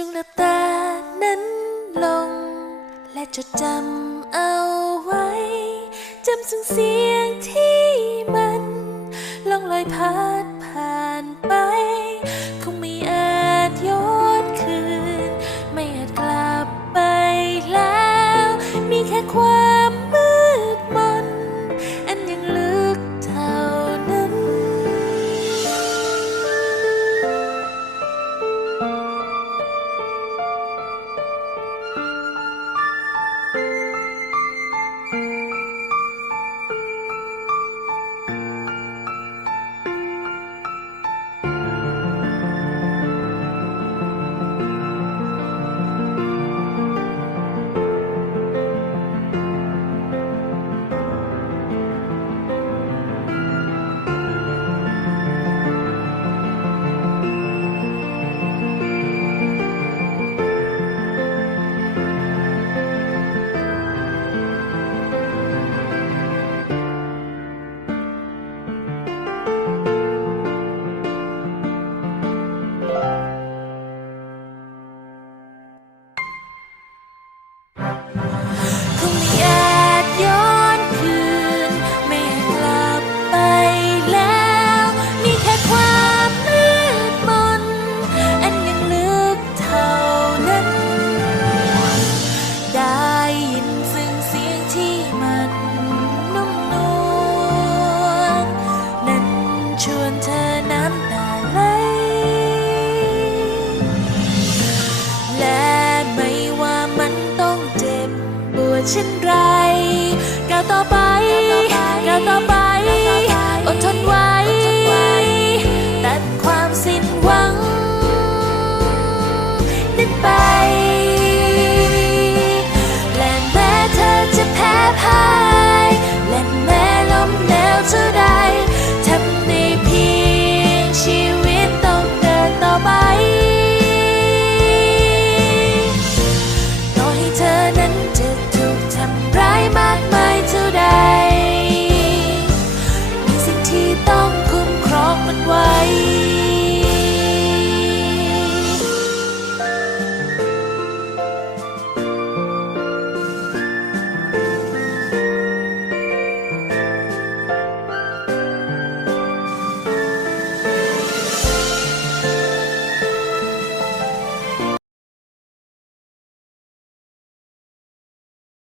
จงหลับตานั้นลง และจดจำเอาไว้ จำซึ่งเสียงที่มันล่องลอยพัดผ่านไป และไม่ว่ามันต้องเจ็บปวดเช่นไร